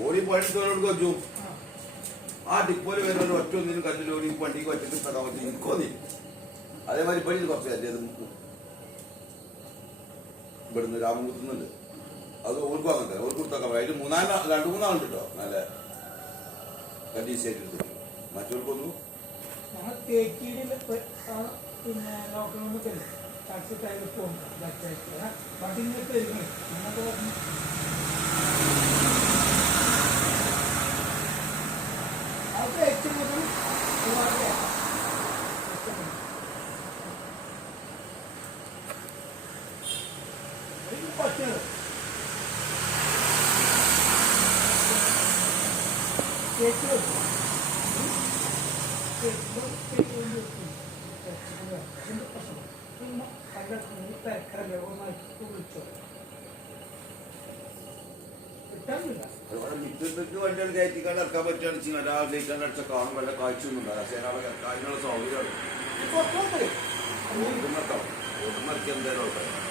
ഓടി പഠിച്ചവരോട് കൊച്ചു ആ ടിപ്പോല് വരുന്ന ഒറ്റ ഒന്നിനും കല്ലിലോടി വണ്ടിക്ക് ഒറ്റക്ക് തടാൻ പറ്റും നിൽക്കോന്നി അതേമാതിരി പണി കുറച്ച് അല്ലേ ഇവിടുന്ന് രാമകുത്തുന്നുണ്ട് അത് ഓർക്കും അങ്ങനെ ഓർക്ക് കൊടുത്തൊക്കെ അതിൽ രണ്ടു മൂന്നാളുണ്ട് കേട്ടോ നല്ല കണ്ടീഷനായിട്ട് മറ്റവർക്കൊന്നും വണ്ടികൾ കയറ്റിക്കാണ്ട് ഇറക്കാൻ പറ്റുകയാണെന്ന് വെച്ചാൽ ഒരാൾ ജയിക്കാൻ അടിച്ച കാണും വല്ല കാഴ്ചയൊന്നും അതിനുള്ള സൗകര്യമാണ് മറിക്കാൻ എന്തായാലും